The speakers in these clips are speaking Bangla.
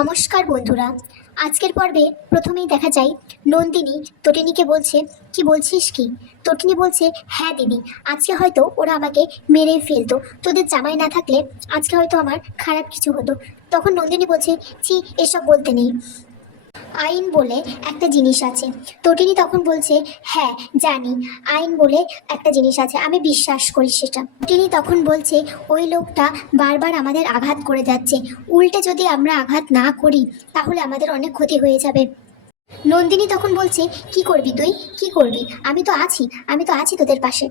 নমস্কার বন্ধুরা। আজকের পর্বে প্রথমেই দেখা যায়, নন্দিনী তটিনীকে বলছে, কি বলছিস কি? তটিনী বলছে হ্যাঁ দিদি, আজকে হয়তো ওরা আমাকে মেরে ফেলতো। তোদের জামাই না থাকলে আজকে হয়তো আমার খারাপ কিছু হতো। তখন নন্দিনী বলছে, ছি, এসব বলতে নেই। আইন বলে একটা জিনিস আছে। তটিনী তখন বলছে হ্যাঁ জানি, আইন বলে একটা জিনিস আছে, আমি বিশ্বাস করি সেটা। তটিনী তখন বলছে, ওই লোকটা বারবার আমাদের আঘাত করে যাচ্ছে। উল্টে যদি আমরা আঘাত না করি, তাহলে আমাদের অনেক ক্ষতি হয়ে যাবে। নন্দিনী তখন বলছে, কি করবি তুই? কি করবি? আমি তো আছি, আমি তো আছি তোদের পাশে।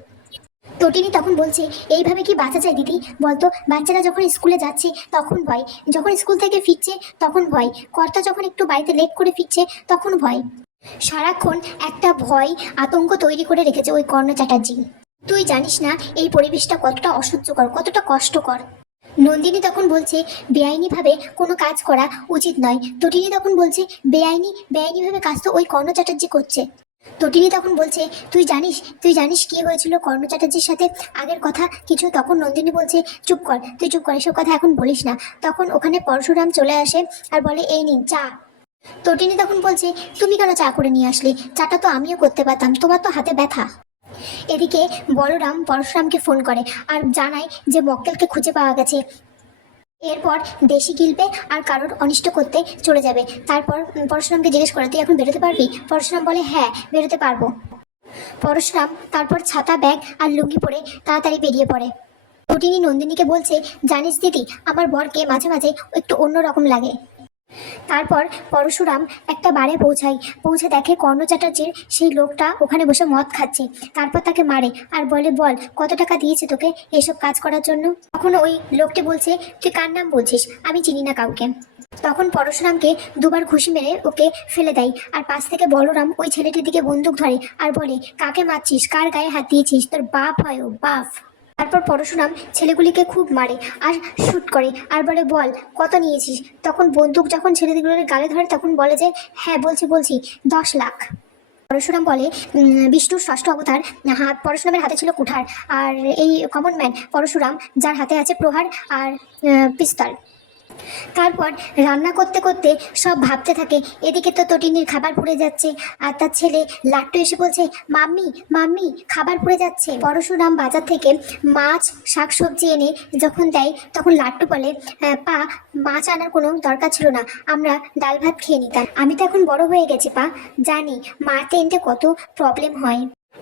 তটিনী তখন বলছে, এইভাবে কি বাঁচা যায় দিদি? বলতো, বাচ্চারা যখন স্কুলে যাচ্ছে তখন ভয়। যখন স্কুল থেকে ফিরছে তখন ভয়। কর্তা যখন একটু বাড়িতে লেট করে ফিরছে তখন ভয়। সারাক্ষণ একটা ভয় আতঙ্ক তৈরি করে রেখেছে ওই কর্ণ চ্যাটার্জি। তুই জানিস না, এই পরিবেশটা কতটা অসহ্যকর, কতটা কষ্টকর। নন্দিনী তখন বলছে, বেআইনিভাবে কোনো কাজ করা উচিত নয়। তটিনী তখন বলছে, বেআইনি, বেআইনিভাবে কাজ তো ওই কর্ণ চ্যাটার্জি করছে। তটিনী তখন বলছে, তুই জানিস তুই জানিস কি হয়েছিল কর্ণ চ্যাটার্জির সাথে? আগের কথা কিছু তখন নন্দিনী বলছে, চুপ কর, তুই চুপ কর, এসব কথা এখন বলিস না। তখন ওখানে পরশুরাম চলে আসে আর বলে, এই নিন, চা। তটিনী তখন বলছে, তুমি কেন চা করে নিয়ে আসলে? চাটা তো আমিও করতে পারতাম, তোমার তো হাতে ব্যথা। এদিকে বলরাম পরশুরামকে ফোন করে আর জানায় যে মক্কেলকে খুঁজে পাওয়া গেছে। এরপর দেশি গিলবে আর কারোর অনিষ্ট করতে চলে যাবে। তারপর পরশুরামকে জিজ্ঞেস করে, তুই এখন বেরোতে পারবি? পরশুরাম বলে হ্যাঁ বেরোতে পারব। পরশুরাম তারপর ছাতা, ব্যাগ আর লুঙ্গি পরে তাড়াতাড়ি বেরিয়ে পড়ে। তটিনী নন্দিনীকে বলছে, জানিস দিদি, আমার বরকে মাঝে মাঝে একটু অন্যরকম লাগে। তারপর পরশুরাম একটা বারে পৌঁছায়। পৌঁছে দেখে কর্ণ চ্যাটার্জির সেই লোকটা ওখানে বসে মদ খাচ্ছে। তারপর তাকে মারে আর বলে, বল, কত টাকা দিয়েছে তোকে এসব কাজ করার জন্য? তখন ওই লোকটি বলছে, তুই কার নাম বলছিস? আমি চিনি না কাউকে। তখন পরশুরামকে দুবার ঘুষি মেরে ওকে ফেলে দেয় আর পাশ থেকে বলরাম ওই ছেলেটির দিকে বন্দুক ধরে আর বলে, কাকে মারছিস? কার গায়ে হাত দিয়েছিস? তোর বাপ হয় ও, বাপ। তারপর পরশুরাম ছেলেগুলিকে খুব মারে আর শ্যুট করে। আর বলে, বল, কত নিয়েছিস? তখন বন্দুক যখন ছেলেগুলোর গালে ধরে তখন বলে যে হ্যাঁ বলছি বলছি, দশ লাখ। পরশুরাম বলে বিষ্ণুর ষষ্ঠ অবতার হাত পরশুরামের হাতে ছিল কুঠার। আর এই কমন ম্যান পরশুরাম, যার হাতে আছে প্রহার আর পিস্তল। তারপর রান্না করতে করতে সব ভাবতে থাকে, এদিকে তো তটিনীর খাবার পুড়ে যাচ্ছে আর তার ছেলে লাট্টু এসে বলছে, মাম্মি মাম্মি, খাবার পুড়ে যাচ্ছে। পরশুরাম বাজার থেকে মাছ, শাকসবজি এনে যখন দেয়, তখন লাট্টু বলে পা, মাছ আনার কোনো দরকার ছিল না, আমরা ডাল ভাত খেয়ে নিতাম। আমি তো এখন বড় হয়ে গেছি, পা। জানি মারতে এনতে কত প্রবলেম হয়।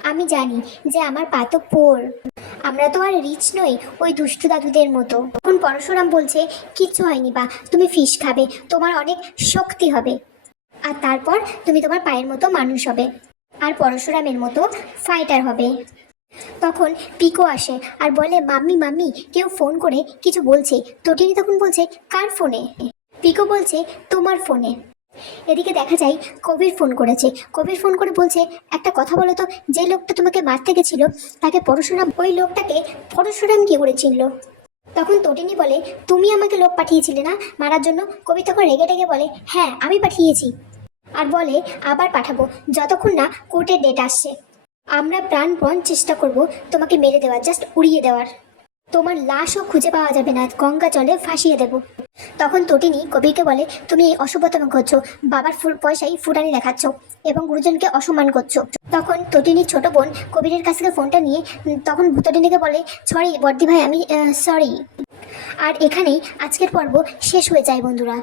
আমি জানি যে আমার পা তো পোর। আমরা তো আর রিচ নই, ওই দুষ্টু দাদুদের মতো। তখন পরশুরাম বলছে, কিচ্ছু হয়নি বা, তুমি ফিশ খাবে, তোমার অনেক শক্তি হবে। আর তারপর তুমি তোমার পায়ের মতো মানুষ হবে, আর পরশুরামের মতো ফাইটার হবে। তখন পিকো আসে আর বলে, মাম্মি মাম্মি, কেউ ফোন করে কিছু বলছে? তটিনী তখন বলছে, কার ফোনে পিকো বলছে, তোমার ফোনে এদিকে দেখা যায় কবির ফোন করেছে। কবির ফোন করে বলছে, একটা কথা বলো তো, যে লোকটা তোমাকে মারতে গেছিল, তাকে পরশুরাম ওই লোকটাকে পরশুরাম কি করে চিনল? তখন তটিনী বলে, তুমি আমাকে লোক পাঠিয়েছিলে না? মারার জন্য? কবি তখন রেগে রেগে বলে হ্যাঁ আমি পাঠিয়েছি। আর বলে, আবার পাঠাবো, যতক্ষণ না কোর্টের ডেট আসছে। আমরা প্রাণপণ চেষ্টা করব তোমাকে মেরে দেওয়ার, জাস্ট উড়িয়ে দেওয়ার। তোমার লাশও খুঁজে পাওয়া যাবে না, গঙ্গা জলে ফাঁসিয়ে দেব। তখন তটিনী কবিরকে বলে, তুমি এই অশুভতম করছ বাবার ফুল পয়সায় ফুটানি দেখাচ্ছ এবং গুরুজনকে অসম্মান করছ। তখন তটিনীর ছোট বোন কবিরের কাছ থেকে ফোনটা নিয়ে, তখন তটিনীকে বলে, সরি বর্দি ভাই আমি সরি। আর এখানেই আজকের পর্ব শেষ হয়ে যায় বন্ধুরা।